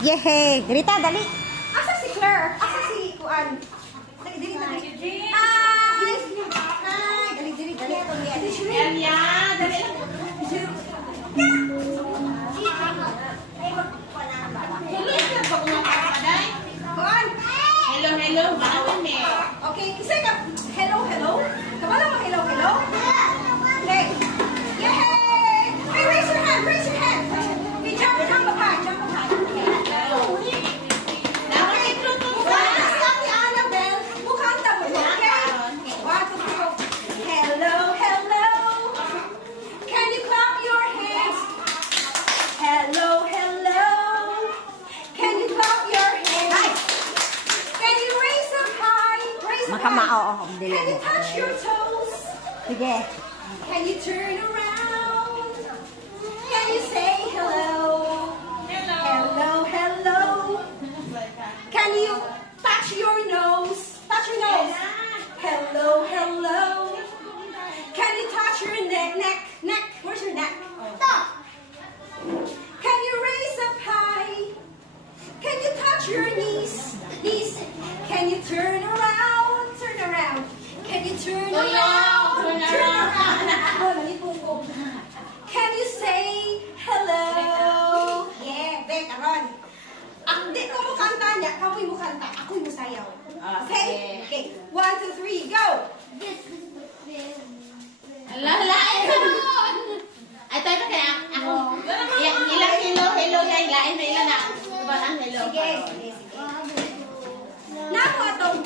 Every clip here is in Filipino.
Yehey! Rita, dali! Asa si Claire? Asa si Kuan? Dali. Hi! Dali. Yan, yan. Dali. Hello, hello. Manawin eh. Okay, isa ka. Hello. Kamala mo hello. Okay. Yay! Hey, raise your hand. Okay, jump high. Stop the Annabelle. Mukanta mo. Okay? 1, 2, 3, go. Hello. Can you clap your hands? Hello. Can you clap your hands? Can you raise up high? Makamao. Can you touch your toes? Sige. Can you turn around? Can you say hello? Hello. Can you touch your nose? Touch your nose. Hello. Can you touch your neck? Where's your neck? Stop. Can you raise up high? Can you touch your knees? Can you turn around? Can you turn around? Can you say hello? Yeah, Beka, Ron. Di ko mo kanta niya, kamoy mo kanta, ako'y mo sayaw. Okay? Okay. 1, 2, 3, go! Lain naman. Ay, tayo kaya ako. Hello. Lain na ilan na. Diba ang hello? Sige. Nako atong.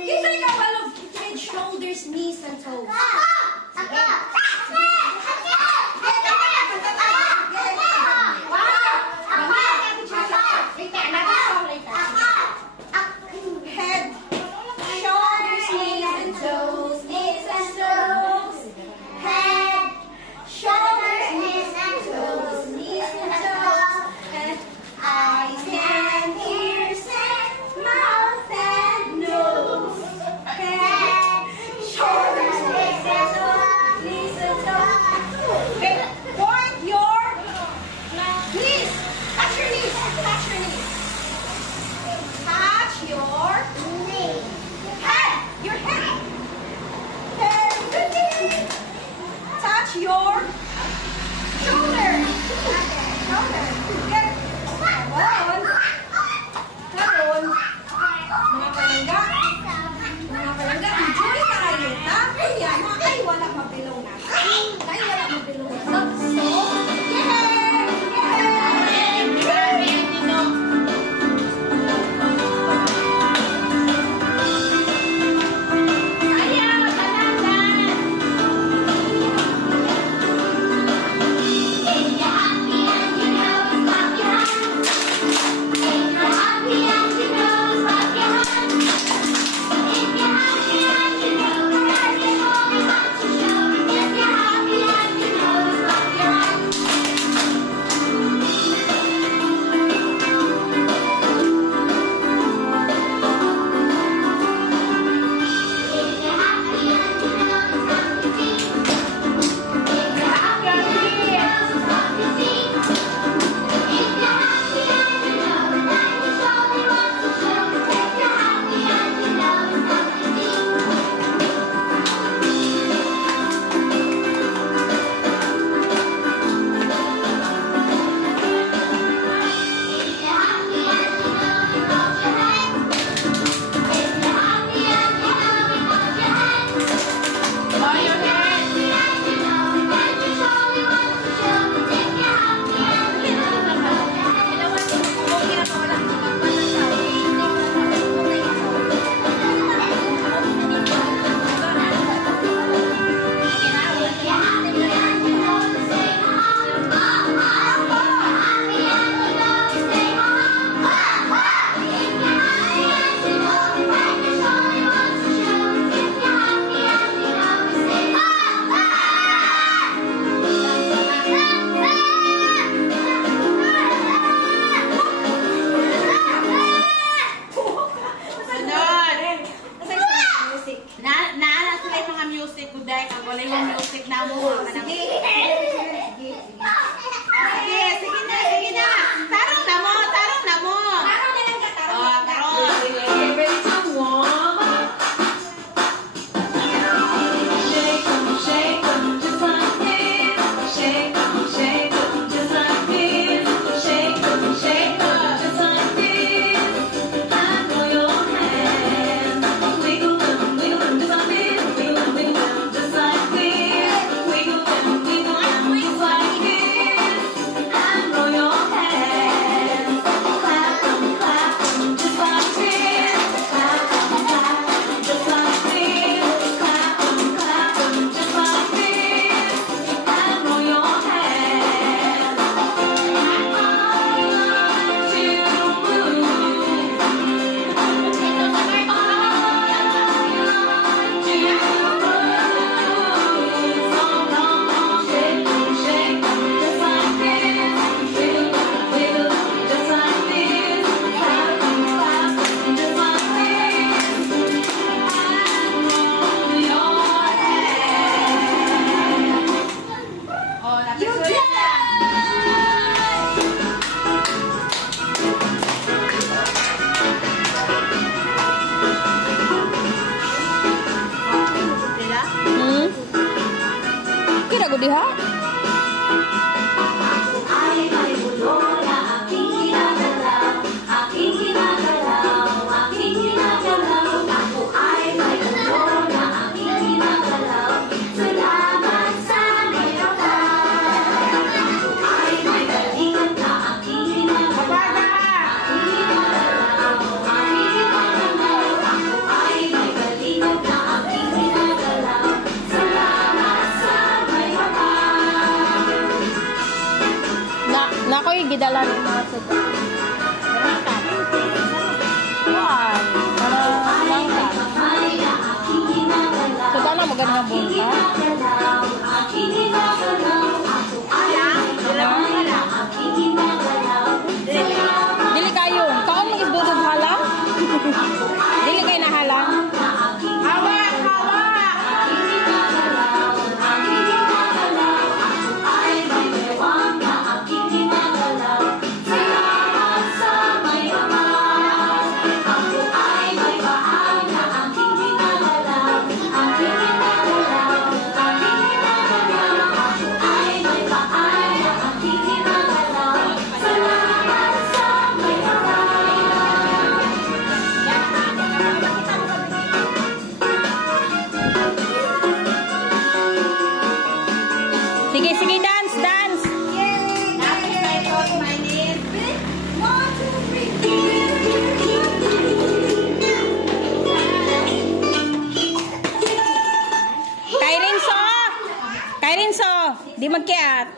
Kita ikaw of head, shoulders, knees, and toes. Head, shoulders, knees, and toes. Head, shoulders, knees, and toes. And eyes and ears and mouth and nose. Head, shoulders, knees, yung gidala ng mga suga. Kuan, para langka. Suga na magandang bunta. Dili kayo. Kaon mag-isdudog hala? Dili kayo nahala? Sige, sige, dance, dance. Kay Rinso, di magkiat.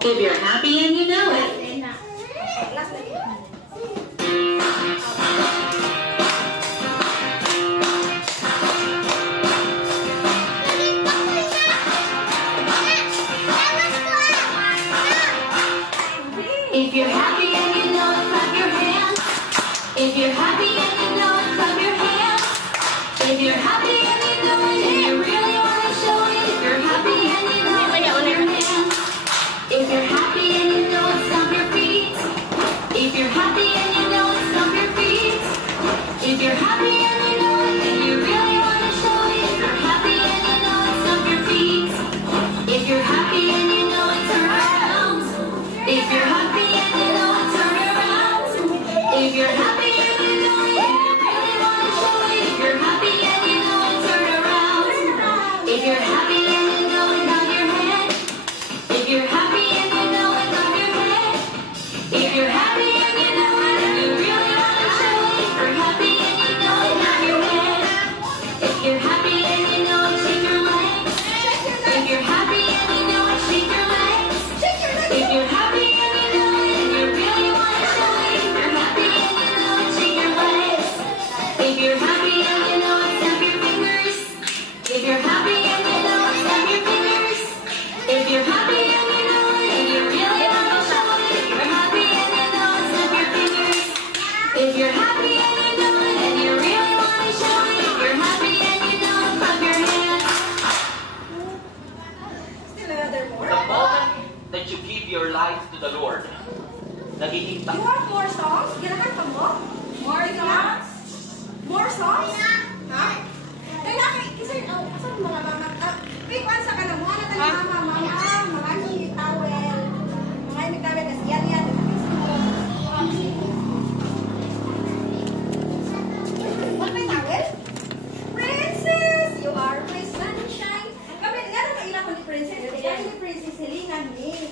If you're happy and you know it. If you're happy and you know it, clap your hands. If you're happy and you know it, clap your hands. If you're happy and you know it, and you really want to show it. If you're happy and you know it, clap your hands. If you're happy and you know it, stomp your feet. If you're happy and you know it, stomp your feet. If you're happy and you know it, and you really want to show it. If you're happy and you know it, stomp your feet. If you're happy and you know it, turn around. If you're happy and you know it, turn around. If you're happy Nag-iitak. You want more songs? Ganahan pa mo? More songs? More songs? Ha? Kaya kasi, asan mga mama? Wait, once ka na mo. Ano tayo mama? Mga hingit towel. Mga hingit towel. Kasi yan. What may towel? Princess! You are my sunshine. Kami, nga na kailangan ko ni Princess. Kaya ni Princess, hilingan ni.